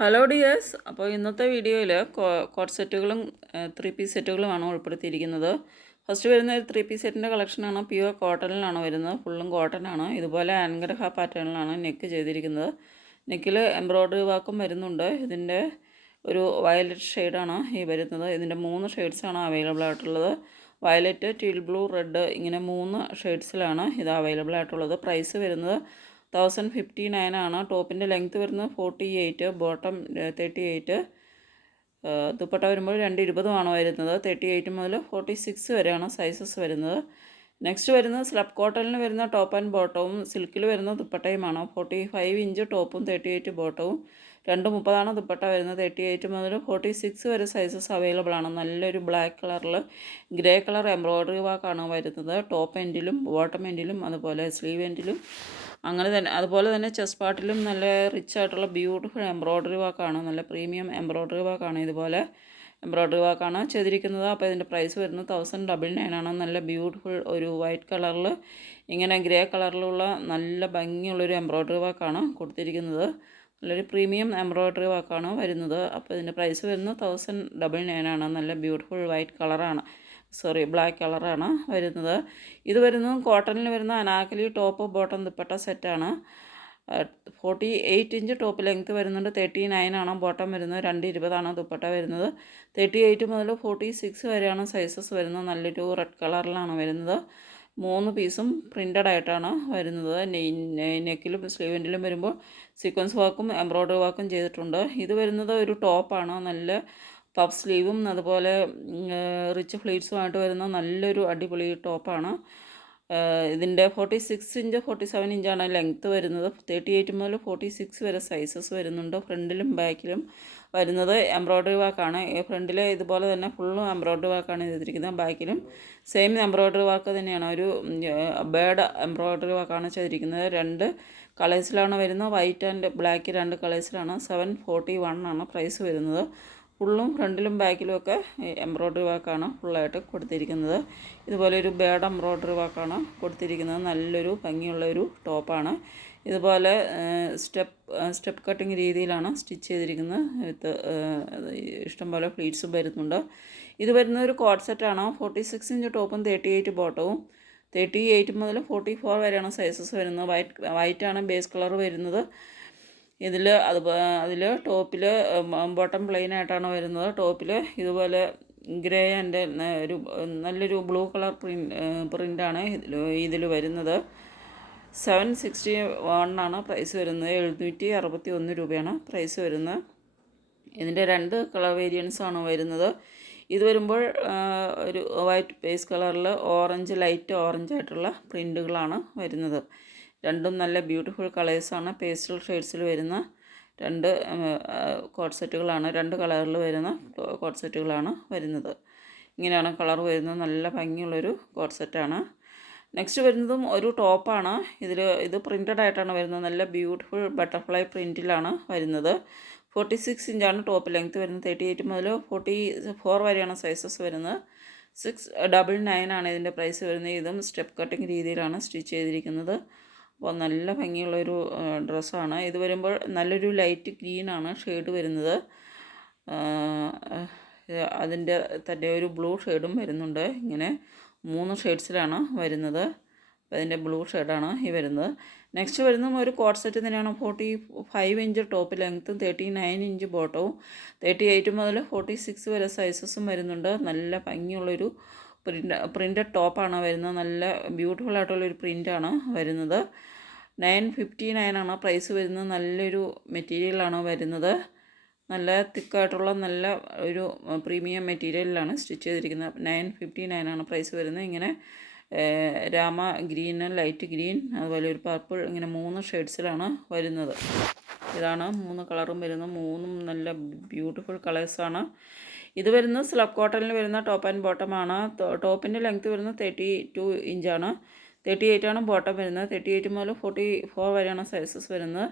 Hello dears. അപ്പോൾ ഇന്നത്തെ വീഡിയോയിൽ കോട്ട് സെറ്റുകളും 3 പീസ് സെറ്റുകളുമാണ് ഉൾപ്പെടുത്തിയിരിക്കുന്നത്. ഫസ്റ്റ് വരുന്ന ഒരു 3 പീസ് സെറ്റിൻ്റെ കളക്ഷനാണ്. പ്യുവർ കോട്ടണിലാണ് വരുന്നത്. ഫുള്ളും കോട്ടനാണ്. ഇതുപോലെ അൻഗഡഹ പാറ്റേണിലാണ് നെക്ക് ചെയ്തിരിക്കുന്നത്. നെക്കിൽ എംബ്രോയ്ഡറി വർക്കും വരുന്നുണ്ട്. ഇതിൻ്റെ ഒരു വയലറ്റ് ഷെയ്ഡാണ് ഈ വരുന്നത്. ഇതിൻ്റെ 3 ഷെയ്ഡ്സാണ് അവൈലബിൾ ആയിട്ടുള്ളത്. വയലറ്റ്, ടീൽ ബ്ലൂ, റെഡ് ഇങ്ങനെ 3 ഷെയ്ഡ്സിലാണ് ഇത് അവൈലബിൾ ആയിട്ടുള്ളത്. പ്രൈസ് വരുന്നത് 1059 ആണ്. ടോപ്പിൻ്റെ ലെങ്ത്ത് വരുന്നത് 48, ബോട്ടം 38. ദുപ്പട്ട വരുമ്പോൾ 220 വരുന്നത്. 38 മുതൽ 46 വരെയാണ് സൈസസ് വരുന്നത്. നെക്സ്റ്റ് വരുന്നത് സ്ലബ് കോട്ടണിൽ വരുന്ന ടോപ്പ് ആൻഡ് ബോട്ടവും സിൽക്കിൽ വരുന്ന ദുപ്പട്ടയുമാണ്. 45 ഇഞ്ച് ടോപ്പും 38 ബോട്ടവും. 230 ദുപ്പട്ട വരുന്നത്. 38 മുതൽ 46 വരെ സൈസസ് അവൈലബിൾ ആണ്. നല്ലൊരു ബ്ലാക്ക് കളറിൽ ഗ്രേ കളർ എംബ്രോയ്ഡറി വർക്കാണ് വരുന്നത്. ടോപ്പ് എൻഡിലും ബോട്ടം എൻഡിലും അതുപോലെ സ്ലീവ് എൻഡിലും അങ്ങനെ തന്നെ. അതുപോലെ തന്നെ ചെസ്റ്റ് പാർട്ടിലും നല്ല റിച്ച് ആയിട്ടുള്ള ബ്യൂട്ടിഫുൾ എംബ്രോയ്ഡറി വർക്കാണ്. നല്ല പ്രീമിയം എംബ്രോയ്ഡറി വർക്കാണ്. ഇതുപോലെ എംബ്രോയ്ഡറി വർക്കാണ് ചെയ്തിരിക്കുന്നത്. അപ്പോൾ ഇതിൻ്റെ പ്രൈസ് വരുന്നത് 1099 ആണ്. നല്ല ബ്യൂട്ടിഫുൾ ഒരു വൈറ്റ് കളറിൽ ഇങ്ങനെ ഗ്രേ കളറിലുള്ള നല്ല ഭംഗിയുള്ളൊരു എംബ്രോയ്ഡറി വർക്കാണ് കൊടുത്തിരിക്കുന്നത്. നല്ലൊരു പ്രീമിയം എംബ്രോയ്ഡറി വർക്കാണ് വരുന്നത്. അപ്പോൾ ഇതിൻ്റെ പ്രൈസ് വരുന്നത് 1099 ആണ്. നല്ല ബ്യൂട്ടിഫുൾ വൈറ്റ് കളറാണ്, ബ്ലാക്ക് കളറാണ് വരുന്നത്. ഇത് വരുന്നത് കോട്ടണിൽ വരുന്ന അനാർക്കലി ടോപ്പ് ബോട്ടം ദുപ്പട്ട സെറ്റാണ്. 48 ഇഞ്ച് ടോപ്പ് ലെങ്ത്ത് വരുന്നുണ്ട്. 39 ആണ് ബോട്ടം വരുന്നത്. 220 ദുപ്പട്ട വരുന്നത്. 38 മുതൽ 46 വരെയാണ് സൈസസ് വരുന്നത്. നല്ലൊരു റെഡ് കളറിലാണ് വരുന്നത്. 3 പീസും പ്രിൻ്റഡ് ആയിട്ടാണ് വരുന്നത്. നെക്കിലും സ്ലീവിൻ്റിലും വരുമ്പോൾ സീക്വൻസ് വർക്കും എംബ്രോയ്ഡറി വർക്കും ചെയ്തിട്ടുണ്ട്. ഇത് വരുന്നത് ഒരു ടോപ്പാണ്. നല്ല പഫ് സ്ലീവും അതുപോലെ റിച്ച് ഫ്ലീറ്റ്സുമായിട്ട് വരുന്ന നല്ലൊരു അടിപൊളി ടോപ്പാണ്. ഇതിൻ്റെ 46 ഇഞ്ച് 47 ഇഞ്ചാണ് ലെങ്ത്ത് വരുന്നത്. 38 മുതൽ 46 വരെ സൈസസ് വരുന്നുണ്ട്. ഫ്രണ്ടിലും ബാക്കിലും വരുന്നത് എംബ്രോയ്ഡറി വർക്കാണ്. ഫ്രണ്ടിൽ ഇതുപോലെ തന്നെ ഫുള്ളും എംബ്രോയ്ഡറി വർക്കാണ് ചെയ്തിരിക്കുന്നത്. ബാക്കിലും സെയിം എംബ്രോയ്ഡറി വർക്ക് തന്നെയാണ്. ഒരു ബേർഡ് എംബ്രോയ്ഡറി വർക്കാണ് ചെയ്തിരിക്കുന്നത്. 2 കളേഴ്സിലാണ് വരുന്നത്. White and black 2 കളേഴ്സിലാണ്. 741 ആണ് പ്രൈസ് വരുന്നത്. ഫുള്ളും ഫ്രണ്ടിലും ബാക്കിലും ഒക്കെ എംബ്രോയ്ഡറി വർക്കാണ് ഫുള്ളായിട്ട് കൊടുത്തിരിക്കുന്നത്. ഇതുപോലെ ഒരു ബേർഡ് എംബ്രോയ്ഡറി വർക്കാണ് കൊടുത്തിരിക്കുന്നത്. നല്ലൊരു ഭംഗിയുള്ളൊരു ടോപ്പാണ്. ഇതുപോലെ സ്റ്റെപ്പ് കട്ടിങ് രീതിയിലാണ് സ്റ്റിച്ച് ചെയ്തിരിക്കുന്നത്. വിത്ത് ഇഷ്ടംപോലെ ഫ്ലീറ്റ്സും വരുന്നുണ്ട്. ഇത് വരുന്ന ഒരു കോട്ട് സെറ്റാണ്. 46 ഇഞ്ച് ടോപ്പും 38 ബോട്ടവും. 38 മുതൽ 44 വരെയാണ് സൈസസ് വരുന്നത്. വൈറ്റാണ് ബേസ് കളർ വരുന്നത്. അതിൽ ടോപ്പിൽ ബോട്ടം പ്ലെയിൻ ആയിട്ടാണ് വരുന്നത്. ടോപ്പിൽ ഇതുപോലെ ഗ്രേ ആൻഡ് ഒരു നല്ലൊരു ബ്ലൂ കളർ പ്രിൻ്റാണ് ഇതിൽ വരുന്നത്. 761 ആണ് പ്രൈസ് വരുന്നത്. 761 രൂപയാണ് പ്രൈസ് വരുന്നത്. ഇതിൻ്റെ 2 കളർ വേരിയൻസാണ് വരുന്നത്. ഇത് വരുമ്പോൾ ഒരു വൈറ്റ് ബേസ് കളറിൽ ഓറഞ്ച്, ലൈറ്റ് ഓറഞ്ച് ആയിട്ടുള്ള പ്രിൻ്റുകളാണ് വരുന്നത്. രണ്ടും നല്ല ബ്യൂട്ടിഫുൾ കളേഴ്സാണ്. പേസ്റ്റൽ ഷെയ്ഡ്സിൽ വരുന്ന 2 കോട്ട് സെറ്റുകളാണ്. 2 കളറിൽ വരുന്ന കോട്ട് സെറ്റുകളാണ് വരുന്നത്. ഇങ്ങനെയാണ് കളർ വരുന്നത്. നല്ല ഭംഗിയുള്ളൊരു കോട്ട് സെറ്റാണ്. നെക്സ്റ്റ് വരുന്നതും ഒരു ടോപ്പാണ്. ഇത് പ്രിൻ്റഡ് ആയിട്ടാണ് വരുന്നത്. നല്ല ബ്യൂട്ടിഫുൾ ബട്ടർഫ്ലൈ പ്രിൻറ്റിലാണ് വരുന്നത്. 46 ഇഞ്ചാണ് ടോപ്പ് ലെങ്ത്ത് വരുന്നത്. 38 മുതൽ 44 വരെയാണ് സൈസസ് വരുന്നത്. 699 ആണ് ഇതിൻ്റെ പ്രൈസ് വരുന്നത്. ഇതും സ്റ്റെപ്പ് കട്ടിങ് രീതിയിലാണ് സ്റ്റിച്ച് ചെയ്തിരിക്കുന്നത്. അപ്പോൾ നല്ല ഭംഗിയുള്ളൊരു ഡ്രസ്സാണ്. ഇത് വരുമ്പോൾ നല്ലൊരു ലൈറ്റ് ഗ്രീനാണ് ഷെയ്ഡ് വരുന്നത്. അതിൻ്റെ തന്നെ ഒരു ബ്ലൂ ഷെയ്ഡും വരുന്നുണ്ട്. ഇങ്ങനെ 3 ഷെയ്ഡ്സിലാണ് വരുന്നത്. അപ്പോൾ അതിൻ്റെ ബ്ലൂ ഷെയ്ഡാണ് ഈ വരുന്നത്. നെക്സ്റ്റ് വരുന്നതും ഒരു കോട്ട് സെറ്റ് തന്നെയാണ്. 45 ഇഞ്ച് ടോപ്പ് ലെങ്ത്തും 39 ഇഞ്ച് ബോട്ടവും. 38 മുതൽ 46 വരെ സൈസസും വരുന്നുണ്ട്. നല്ല ഭംഗിയുള്ളൊരു പ്രിൻ്റഡ് ടോപ്പാണ് വരുന്നത്. നല്ല ബ്യൂട്ടിഫുൾ ആയിട്ടുള്ളൊരു പ്രിൻ്റാണ് വരുന്നത്. 959 ആണ് പ്രൈസ് വരുന്നത്. നല്ലൊരു മെറ്റീരിയലാണ് വരുന്നത്. നല്ല തിക്കായിട്ടുള്ള നല്ല ഒരു പ്രീമിയം മെറ്റീരിയലിലാണ് സ്റ്റിച്ച് ചെയ്തിരിക്കുന്നത്. 959 ആണ് പ്രൈസ് വരുന്നത്. ഇങ്ങനെ രാമ ഗ്രീന്, ലൈറ്റ് ഗ്രീൻ, അതുപോലെ ഒരു പർപ്പിൾ, ഇങ്ങനെ 3 ഷെയ്ഡ്സിലാണ് വരുന്നത്. ഇതാണ് 3 കളറും വരുന്നത്. 3ഉം നല്ല ബ്യൂട്ടിഫുൾ കളേഴ്സാണ്. ഇത് വരുന്നത് സ്ലബ് കോട്ടണിൽ വരുന്ന ടോപ്പ് ആൻഡ് ബോട്ടമാണ്. ടോപ്പിൻ്റെ ലെങ്ത്ത് വരുന്നത് 32 ഇഞ്ചാണ്. 38 ആണ് ബോട്ടം വരുന്നത്. 38 മുതൽ 44 വരെയാണ് സൈസസ് വരുന്നത്.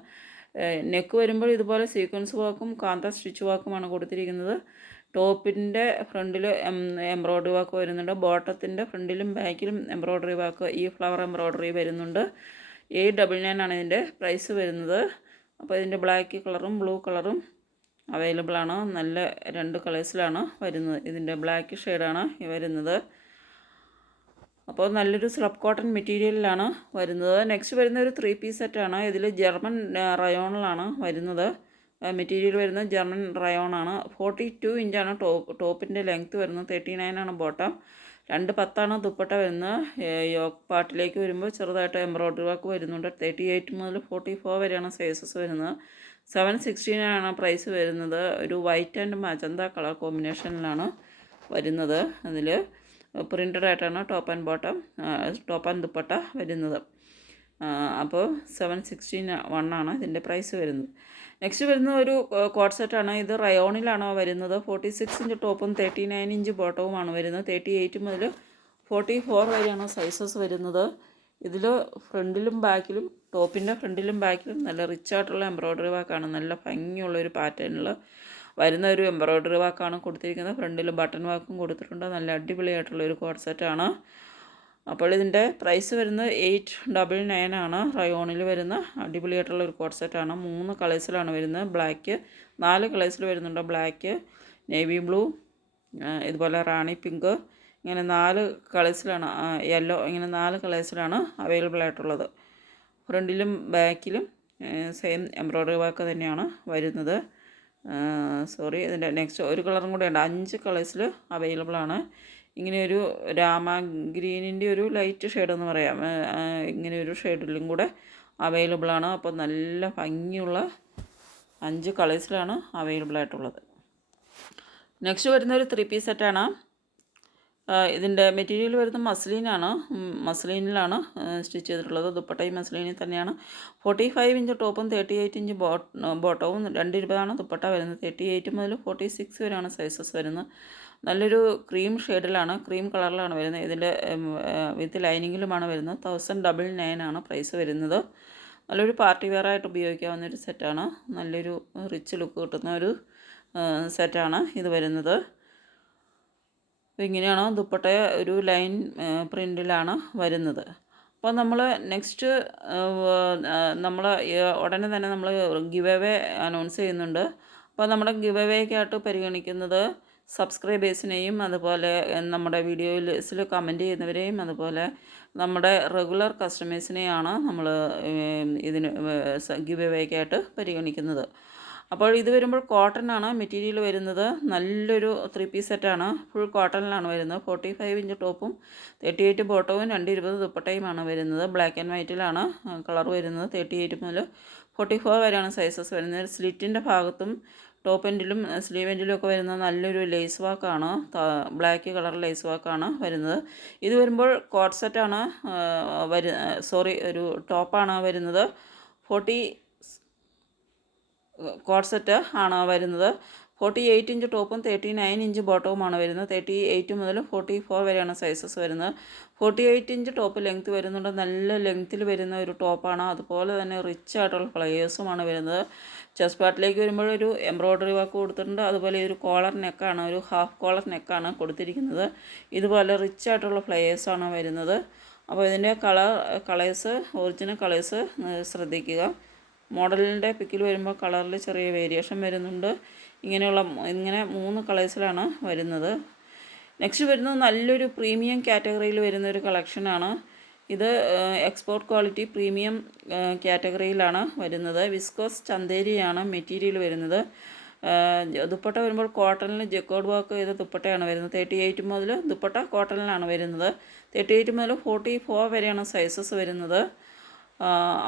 നെക്ക് വരുമ്പോൾ ഇതുപോലെ സീക്വൻസ് വർക്കും കാന്ത സ്റ്റിച്ച് വർക്കുമാണ് കൊടുത്തിരിക്കുന്നത്. ടോപ്പിൻ്റെ ഫ്രണ്ടിൽ എംബ്രോയ്ഡറി വർക്ക് വരുന്നുണ്ട്. ബോട്ടത്തിൻ്റെ ഫ്രണ്ടിലും ബാക്കിലും എംബ്രോയ്ഡറി വർക്ക്, ഈ ഫ്ലവർ എംബ്രോയ്ഡറി വരുന്നുണ്ട്. 899 ആണ് ഇതിൻ്റെ പ്രൈസ് വരുന്നത്. അപ്പോൾ ഇതിൻ്റെ ബ്ലാക്ക് കളറും ബ്ലൂ കളറും അവൈലബിൾ ആണ്. നല്ല 2 കളേഴ്സിലാണ് വരുന്നത്. ഇതിൻ്റെ ബ്ലാക്ക് ഷെയ്ഡാണ് വരുന്നത്. അപ്പോൾ നല്ലൊരു സ്ലബ് കോട്ടൺ മെറ്റീരിയലിലാണ് വരുന്നത്. നെക്സ്റ്റ് വരുന്ന ഒരു 3 പീസ് സെറ്റാണ്. ഇതിൽ ജർമ്മൻ റയോണിലാണ് വരുന്നത്. മെറ്റീരിയൽ വരുന്നത് ജർമ്മൻ റയോണാണ്. 42 ഇഞ്ചാണ് ടോപ്പിൻ്റെ ലെങ്ത്ത് വരുന്നത്. 39 ആണ് ബോട്ടം. 210 ദുപ്പട്ട വരുന്നത്. യോക്ക് പാർട്ടിലേക്ക് വരുമ്പോൾ ചെറുതായിട്ട് എംബ്രോയ്ഡറി വർക്ക് വരുന്നുണ്ട്. 38 മുതൽ 44 വരെയാണ് സൈസസ് വരുന്നത്. 716 ആണ് പ്രൈസ് വരുന്നത്. ഒരു വൈറ്റ് ആൻഡ് മജന്ത കളർ കോമ്പിനേഷനിലാണ് വരുന്നത്. അതിൽ പ്രിൻ്റഡ് ആയിട്ടാണ് ടോപ്പ് ആൻഡ് ദുപ്പട്ട വരുന്നത്. അപ്പോൾ 716 ആണ് ഇതിൻ്റെ പ്രൈസ് വരുന്നത്. നെക്സ്റ്റ് വരുന്ന ഒരു കോട്ട് സെറ്റാണ്. ഇത് റയോണിലാണ് വരുന്നത്. 46 ഇഞ്ച് ടോപ്പും 39 ഇഞ്ച് ബോട്ടവുമാണ് വരുന്നത്. 38 മുതൽ 44 വരെയാണ് സൈസസ് വരുന്നത്. ഇതിൽ ഫ്രണ്ടിലും ബാക്കിലും ടോപ്പിൻ്റെ ഫ്രണ്ടിലും ബാക്കിലും നല്ല റിച്ച് ആയിട്ടുള്ള എംബ്രോയ്ഡറി വർക്കാണ്. നല്ല ഭംഗിയുള്ളൊരു പാറ്റേണിൽ വരുന്ന ഒരു എംബ്രോയ്ഡറി വർക്കാണ് കൊടുത്തിരിക്കുന്നത്. ഫ്രണ്ടിൽ ബട്ടൺ വർക്കും കൊടുത്തിട്ടുണ്ട്. നല്ല അടിപൊളിയായിട്ടുള്ളൊരു കോട്ട് സെറ്റാണ്. അപ്പോൾ ഇതിൻ്റെ പ്രൈസ് വരുന്നത് 899 ആണ്. റയോണിൽ വരുന്ന അടിപൊളിയായിട്ടുള്ള ഒരു കോട്ട് സെറ്റാണ്. 3 കളേഴ്സിലാണ് വരുന്നത്. ബ്ലാക്ക് 4 കളേഴ്സിൽ വരുന്നുണ്ട്. ബ്ലാക്ക്, നേവി ബ്ലൂ, ഇതുപോലെ റാണി പിങ്ക്, ഇങ്ങനെ 4 കളേഴ്സിലാണ്, യെല്ലോ, ഇങ്ങനെ 4 കളേഴ്സിലാണ് അവൈലബിൾ ആയിട്ടുള്ളത്. ഫ്രണ്ടിലും ബാക്കിലും സെയിം എംബ്രോയ്ഡറി വർക്ക് തന്നെയാണ് വരുന്നത്. ഇതിൻ്റെ നെക്സ്റ്റ് ഒരു കളറും കൂടെ ഉണ്ട്. 5 കളേഴ്സിൽ അവൈലബിൾ ആണ്. ഇങ്ങനെയൊരു രാമ ഗ്രീനിൻ്റെ ഒരു ലൈറ്റ് ഷെയ്ഡെന്ന് പറയാം. ഇങ്ങനെയൊരു ഷെയ്ഡിലും കൂടെ അവൈലബിൾ ആണ്. അപ്പോൾ നല്ല ഭംഗിയുള്ള 5 കളേഴ്സിലാണ് അവൈലബിൾ ആയിട്ടുള്ളത്. നെക്സ്റ്റ് വരുന്ന ഒരു 3 പീസ് സെറ്റാണ്. ഇതിൻ്റെ മെറ്റീരിയൽ വരുന്നത് മസ്ലിനിലാണ് സ്റ്റിച്ച് ചെയ്തിട്ടുള്ളത്. ദുപ്പട്ടയും മസ്ലിനിൽ തന്നെയാണ്. 45 ഇഞ്ച് ടോപ്പും 38 ഇഞ്ച് ബോട്ടവും 220 ദുപ്പട്ട വരുന്നത്. 38 മുതൽ 46 വരെയാണ് സൈസസ് വരുന്നത്. നല്ലൊരു ക്രീം കളറിലാണ് വരുന്നത്. ഇതിൻ്റെ വിത്ത് ലൈനിങ്ങിലുമാണ് വരുന്നത്. 1099 ആണ് പ്രൈസ് വരുന്നത്. നല്ലൊരു പാർട്ടി വെയർ ആയിട്ട് ഉപയോഗിക്കാവുന്ന ഒരു സെറ്റാണ്. നല്ലൊരു റിച്ച് ലുക്ക് കിട്ടുന്ന ഒരു സെറ്റാണ് ഇത് വരുന്നത്. അപ്പോൾ ഇങ്ങനെയാണ് ദുപ്പട്ട ഒരു ലൈൻ പ്രിൻറ്റിലാണ് വരുന്നത്. അപ്പോൾ നമ്മൾ നെക്സ്റ്റ് ഉടനെ തന്നെ നമ്മൾ ഗിവ് അവേ അനൗൺസ് ചെയ്യുന്നുണ്ട്. അപ്പോൾ നമ്മുടെ ഗിവ് അവേക്കായിട്ട് പരിഗണിക്കുന്നത് സബ്സ്ക്രൈബേഴ്സിനെയും അതുപോലെ നമ്മുടെ വീഡിയോസിൽ കമൻറ്റ് ചെയ്യുന്നവരെയും അതുപോലെ നമ്മുടെ റെഗുലർ കസ്റ്റമേഴ്സിനെയാണ് നമ്മൾ ഇതിന് ഗിവ് അവേക്കായിട്ട് പരിഗണിക്കുന്നത്. അപ്പോൾ ഇത് വരുമ്പോൾ കോട്ടനാണ് മെറ്റീരിയൽ വരുന്നത്. നല്ലൊരു 3 പീസ് സെറ്റാണ്. ഫുൾ കോട്ടണിലാണ് വരുന്നത്. 45 ഇഞ്ച് ടോപ്പും 38 ബോട്ടവും 220 ദുപ്പട്ടയുമാണ് വരുന്നത്. ബ്ലാക്ക് ആൻഡ് വൈറ്റിലാണ് കളർ വരുന്നത്. 38 മുതൽ 44 വരെയാണ് സൈസസ് വരുന്നത്. സ്ലിറ്റിൻ്റെ ഭാഗത്തും ടോപ്പ് എൻഡിലും സ്ലീവ് എൻഡിലും ഒക്കെ വരുന്ന നല്ലൊരു ലേസ് വർക്കാണ്. ബ്ലാക്ക് കളർ ലേസ് വർക്കാണ് വരുന്നത്. ഇത് വരുമ്പോൾ കോട്ട് സെറ്റാണ് ഒരു ടോപ്പാണ് വരുന്നത്. കോട്ട് സെറ്റ് ആണ് വരുന്നത്. 48 ഇഞ്ച് ടോപ്പും 39 ഇഞ്ച് ബോട്ടവുമാണ് വരുന്നത്. 38 മുതൽ 44 വരെയാണ് സൈസസ് വരുന്നത്. 48 ഇഞ്ച് ടോപ്പ് ലെങ്ത്ത് വരുന്നുണ്ട്. നല്ല ലെങ്ത്തിൽ വരുന്ന ഒരു ടോപ്പാണ്. അതുപോലെ തന്നെ റിച്ച് ആയിട്ടുള്ള ഫ്ലയേഴ്സുമാണ് വരുന്നത്. ചെസ്റ്റ് പാർട്ടിലേക്ക് വരുമ്പോൾ ഒരു എംബ്രോയ്ഡറി വർക്ക് കൊടുത്തിട്ടുണ്ട്. അതുപോലെ ഒരു കോളർ നെക്കാണ്, ഒരു ഹാഫ് കോളർ നെക്കാണ് കൊടുത്തിരിക്കുന്നത്. ഇതുപോലെ റിച്ച് ആയിട്ടുള്ള ഫ്ലയേഴ്സാണ് വരുന്നത്. അപ്പോൾ ഇതിൻ്റെ ഒറിജിനൽ കളേഴ്സ് ശ്രദ്ധിക്കുക. മോഡലിൻ്റെ പിക്കിൽ വരുമ്പോൾ കളറിൽ ചെറിയ വേരിയേഷൻ വരുന്നുണ്ട്. ഇങ്ങനെ 3 കളേഴ്സിലാണ് വരുന്നത്. നെക്സ്റ്റ് വരുന്നത് നല്ലൊരു പ്രീമിയം കാറ്റഗറിയിൽ വരുന്ന ഒരു കളക്ഷനാണ്. ഇത് എക്സ്പോർട്ട് ക്വാളിറ്റി പ്രീമിയം കാറ്റഗറിയിലാണ് വരുന്നത്. വിസ്കോസ് ചന്തേരിയാണ് മെറ്റീരിയൽ വരുന്നത്. ദുപ്പട്ട വരുമ്പോൾ കോട്ടണിൽ ജക്കോഡ് വർക്ക് ചെയ്ത ദുപ്പട്ടയാണ് വരുന്നത്. 38 മുതൽ ദുപ്പട്ട കോട്ടണിലാണ് വരുന്നത്. 38 മുതൽ 44 വരെയാണ് സൈസസ് വരുന്നത്.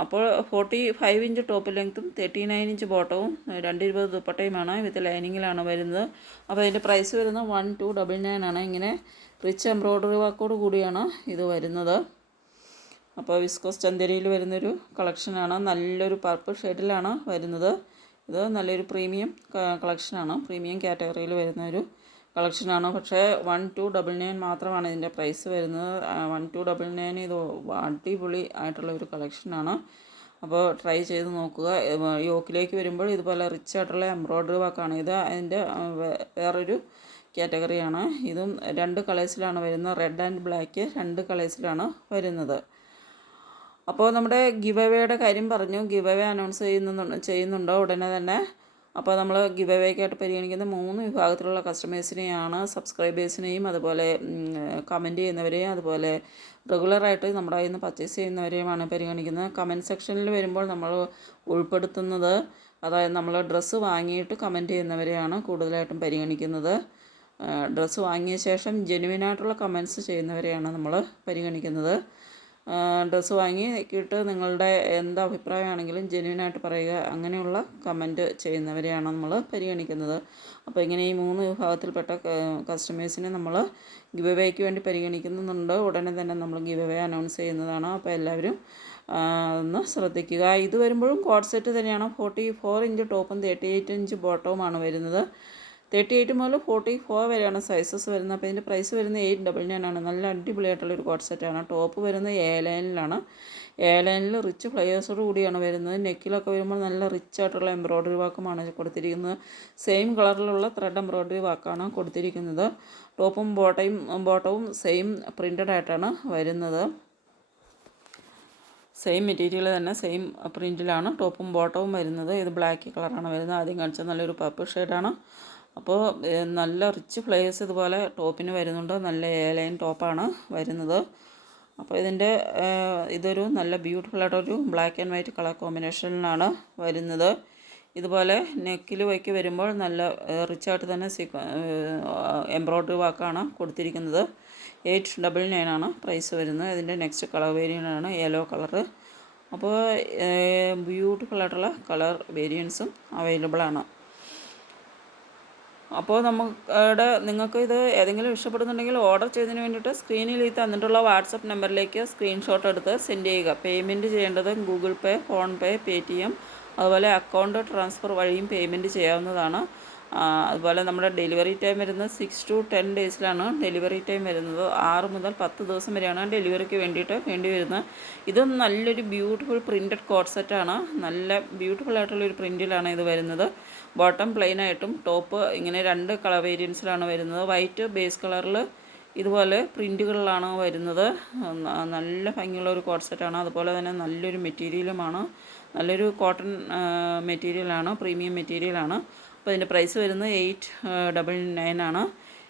അപ്പോൾ 45 ഇഞ്ച് ടോപ്പ് ലെങ്ത്തും 39 ഇഞ്ച് ബോട്ടവും 220 ദുപ്പട്ടയുമാണ്. വിത്ത് ലൈനിങ്ങിലാണ് വരുന്നത്. അപ്പോൾ അതിൻ്റെ പ്രൈസ് വരുന്നത് 1299 ആണ്. ഇങ്ങനെ റിച്ച് എംബ്രോയ്ഡറി വർക്കോട് കൂടിയാണ് ഇത് വരുന്നത്. അപ്പോൾ വിസ്കോസ് ചന്തേരിയിൽ വരുന്നൊരു കളക്ഷനാണ്. നല്ലൊരു പർപ്പിൾ ഷെയ്ഡിലാണ് വരുന്നത്. ഇത് നല്ലൊരു പ്രീമിയം കളക്ഷനാണ്. പ്രീമിയം കാറ്റഗറിയിൽ വരുന്ന ഒരു കളക്ഷനാണ്. പക്ഷേ 1299 മാത്രമാണ് ഇതിൻ്റെ പ്രൈസ് വരുന്നത്. 1299 ഇത് അടിപൊളി ആയിട്ടുള്ള ഒരു കളക്ഷനാണ്. അപ്പോൾ ട്രൈ ചെയ്ത് നോക്കുക. യോക്കിലേക്ക് വരുമ്പോൾ ഇതുപോലെ റിച്ച് ആയിട്ടുള്ള എംബ്രോയ്ഡറി വർക്കാണ്. ഇത് അതിൻ്റെ വേറൊരു കാറ്റഗറിയാണ്. ഇതും 2 കളേഴ്സിലാണ് വരുന്നത്. റെഡ് ആൻഡ് ബ്ലാക്ക് 2 കളേഴ്സിലാണ് വരുന്നത്. അപ്പോൾ നമ്മുടെ ഗിവ് അവേയുടെ കാര്യം പറഞ്ഞു. ഗിവ് അവേ അനൗൺസ് ചെയ്യുന്നുണ്ട് ഉടനെ തന്നെ. അപ്പോൾ നമ്മൾ ഗിവ് അവേക്കായിട്ട് പരിഗണിക്കുന്ന 3 വിഭാഗത്തിലുള്ള കസ്റ്റമേഴ്സിനെയാണ്, സബ്സ്ക്രൈബേഴ്സിനെയും അതുപോലെ കമൻറ്റ് ചെയ്യുന്നവരെയും അതുപോലെ റെഗുലറായിട്ട് നമ്മുടെ കയ്യിൽ നിന്ന് പർച്ചേസ് ചെയ്യുന്നവരെയുമാണ് പരിഗണിക്കുന്നത്. കമൻറ്റ് സെക്ഷനിൽ വരുമ്പോൾ നമ്മൾ ഉൾപ്പെടുത്തുന്നത്, അതായത് നമ്മൾ ഡ്രസ്സ് വാങ്ങിയിട്ട് കമൻറ്റ് ചെയ്യുന്നവരെയാണ് കൂടുതലായിട്ടും പരിഗണിക്കുന്നത്. ഡ്രസ്സ് വാങ്ങിയ ശേഷം ജെനുവിനായിട്ടുള്ള കമൻറ്റ്സ് ചെയ്യുന്നവരെയാണ് നമ്മൾ പരിഗണിക്കുന്നത്. ഡ്രസ്സ് വാങ്ങിയിട്ട് നിങ്ങളുടെ എന്ത് അഭിപ്രായമാണെങ്കിലും ജെന്യുവനായിട്ട് പറയുക, അങ്ങനെയുള്ള കമൻറ്റ് ചെയ്യുന്നവരെയാണ് നമ്മൾ പരിഗണിക്കുന്നത്. അപ്പോൾ ഇങ്ങനെ ഈ 3 വിഭാഗത്തിൽപ്പെട്ട കസ്റ്റമേഴ്സിനെ നമ്മൾ ഗിവ് അവേക്ക് വേണ്ടി പരിഗണിക്കുന്നുണ്ട്. ഉടനെ തന്നെ നമ്മൾ ഗിവ് അവേ അനൗൺസ് ചെയ്യുന്നതാണ്. അപ്പോൾ എല്ലാവരും ഒന്ന് ശ്രദ്ധിക്കുക. ഇത് വരുമ്പോഴും കോഡ് സെറ്റ് തന്നെയാണ്. 44 ഇഞ്ച് ടോപ്പും 38 ഇഞ്ച് ബോട്ടവുമാണ് വരുന്നത്. 38 മുതൽ 44 വരെയാണ് സൈസസ് വരുന്നത്. അപ്പോൾ ഇതിൻ്റെ പ്രൈസ് വരുന്നത് 899 ആണ്. നല്ല അടിപൊളിയായിട്ടുള്ളൊരു കോഡ് സെറ്റാണ്. ടോപ്പ് വരുന്നത് എ ലൈനിലാണ്. എ ലൈനിൽ റിച്ച് ഫ്ലയേഴ്സോട് കൂടിയാണ് വരുന്നത്. നെക്കിലൊക്കെ വരുമ്പോൾ നല്ല റിച്ച് ആയിട്ടുള്ള എംബ്രോയ്ഡറി വർക്കുമാണ് കൊടുത്തിരിക്കുന്നത്. സെയിം കളറിലുള്ള ത്രെഡ് എംബ്രോയ്ഡറി വർക്കാണ് കൊടുത്തിരിക്കുന്നത്. ടോപ്പും ബോട്ടവും സെയിം പ്രിൻ്റഡ് ആയിട്ടാണ് വരുന്നത്. സെയിം മെറ്റീരിയൽ തന്നെ സെയിം പ്രിൻറ്റിലാണ് ടോപ്പും ബോട്ടവും വരുന്നത്. ഇത് ബ്ലാക്ക് കളറാണ് വരുന്നത്. ആദ്യം കാണിച്ച നല്ലൊരു പർപ്പിൾ ഷെയ്ഡാണ്. അപ്പോൾ നല്ല റിച്ച് ഫ്ലയേഴ്സ് ഇതുപോലെ ടോപ്പിന് വരുന്നുണ്ട്. നല്ല എ ലൈൻ ടോപ്പാണ് വരുന്നത്. അപ്പോൾ ഇതൊരു നല്ല ബ്യൂട്ടിഫുള്ളായിട്ടൊരു ബ്ലാക്ക് ആൻഡ് വൈറ്റ് കളർ കോമ്പിനേഷനിലാണ് വരുന്നത്. ഇതുപോലെ നെക്കിൽ വരുമ്പോൾ നല്ല റിച്ചായിട്ട് തന്നെ എംബ്രോയ്ഡറി വർക്കാണ് കൊടുത്തിരിക്കുന്നത്. 899 ആണ് പ്രൈസ് വരുന്നത്. ഇതിൻ്റെ നെക്സ്റ്റ് കളർ വേരിയൻ്റാണ് യെല്ലോ കളറ്. അപ്പോൾ ബ്യൂട്ടിഫുള്ളായിട്ടുള്ള കളർ വേരിയൻസും അവൈലബിൾ ആണ്. അപ്പോൾ നിങ്ങൾക്ക് ഇത് ഏതെങ്കിലും ഇഷ്ടപ്പെടുന്നുണ്ടെങ്കിൽ ഓർഡർ ചെയ്തതിന് വേണ്ടിയിട്ട് സ്ക്രീനിൽ ഈ തന്നിട്ടുള്ള വാട്സപ്പ് നമ്പറിലേക്ക് സ്ക്രീൻഷോട്ട് എടുത്ത് സെൻഡ് ചെയ്യുക. പേയ്മെൻറ്റ് ചെയ്യേണ്ടത് ഗൂഗിൾ പേ, ഫോൺപേ, പേടിഎം അതുപോലെ അക്കൗണ്ട് ട്രാൻസ്ഫർ വഴിയും പേയ്മെൻറ്റ് ചെയ്യാവുന്നതാണ്. അതുപോലെ നമ്മുടെ ഡെലിവറി ടൈം വരുന്നത് 6 to 10 ഡേയ്സിലാണ് ഡെലിവറി ടൈം വരുന്നത്. 6 മുതൽ 10 ദിവസം വരെയാണ് ഡെലിവറിക്ക് വേണ്ടി വരുന്നത്. ഇതും നല്ലൊരു ബ്യൂട്ടിഫുൾ പ്രിൻറ്റഡ് കോഡ് സെറ്റാണ്. നല്ല ബ്യൂട്ടിഫുൾ ആയിട്ടുള്ളൊരു പ്രിൻറ്റിലാണ് ഇത് വരുന്നത്. ബോട്ടം പ്ലെയിൻ ആയിട്ടും ടോപ്പ് ഇങ്ങനെ 2 കളർ വേരിയൻസിലാണ് വരുന്നത്. വൈറ്റ് ബേസ് കളറിൽ ഇതുപോലെ പ്രിൻറ്റുകളിലാണ് വരുന്നത്. നല്ല ഭംഗിയുള്ള ഒരു കോഡ് സെറ്റാണ്. അതുപോലെ തന്നെ നല്ലൊരു മെറ്റീരിയലുമാണ്. നല്ലൊരു കോട്ടൺ മെറ്റീരിയലാണ്, പ്രീമിയം മെറ്റീരിയലാണ്. അപ്പോൾ ഇതിൻ്റെ പ്രൈസ് വരുന്നത് 899 ആണ്.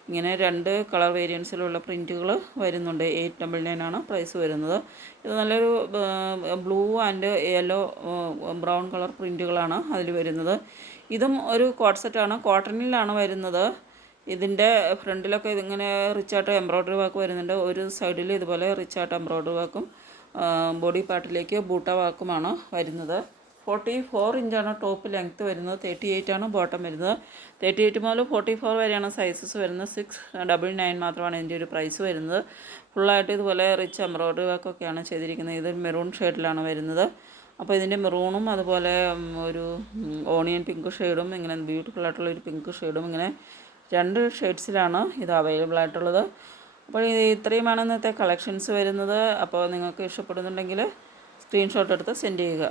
ഇങ്ങനെ 2 കളർ വേരിയൻസിലുള്ള പ്രിൻറ്റുകൾ വരുന്നുണ്ട്. 899 ആണ് പ്രൈസ് വരുന്നത്. ഇത് നല്ലൊരു blue and yellow brown colour പ്രിൻറ്റുകളാണ് അതിൽ വരുന്നത്. ഇതും ഒരു കോഡ് സെറ്റാണ്. കോട്ടണിലാണ് വരുന്നത്. ഇതിൻ്റെ ഫ്രണ്ടിലൊക്കെ ഇതിങ്ങനെ റിച്ചായിട്ട് എംബ്രോയ്ഡറി വർക്ക് വരുന്നുണ്ട്. ഒരു സൈഡിൽ ഇതുപോലെ റിച്ചായിട്ട് എംബ്രോയ്ഡറി വർക്കും ബോഡി പാർട്ടിലേക്ക് ബൂട്ട വർക്കുമാണ് വരുന്നത്. 44 ഇഞ്ചാണ് ടോപ്പ് ലെങ്ത്ത് വരുന്നത്. 38 ആണ് ബോട്ടം വരുന്നത്. 38 മുതൽ 44 വരെയാണ് സൈസസ് വരുന്നത്. 699 മാത്രമാണ് ഇതിൻ്റെ ഒരു പ്രൈസ് വരുന്നത്. ഫുള്ളായിട്ട് ഇതുപോലെ റിച്ച് എംബ്രോയ്ഡറി വർക്കൊക്കെയാണ് ചെയ്തിരിക്കുന്നത്. ഇത് മെറൂൺ ഷെയ്ഡിലാണ് വരുന്നത്. അപ്പോൾ ഇതിൻ്റെ മെറൂണും അതുപോലെ ഒരു ഓണിയൻ പിങ്ക് ഷെയ്ഡും ഇങ്ങനെ ബ്യൂട്ടിഫുൾ ആയിട്ടുള്ളൊരു പിങ്ക് ഷെയ്ഡും ഇങ്ങനെ 2 ഷെയ്ഡ്സിലാണ് ഇത് അവൈലബിൾ ആയിട്ടുള്ളത്. അപ്പോൾ ഇത്രയുമാണ് ഇന്നത്തെ കളക്ഷൻസ് വരുന്നത്. അപ്പോൾ നിങ്ങൾക്ക് ഇഷ്ടപ്പെടുന്നുണ്ടെങ്കിൽ സ്ക്രീൻഷോട്ട് എടുത്ത് സെൻഡ് ചെയ്യുക.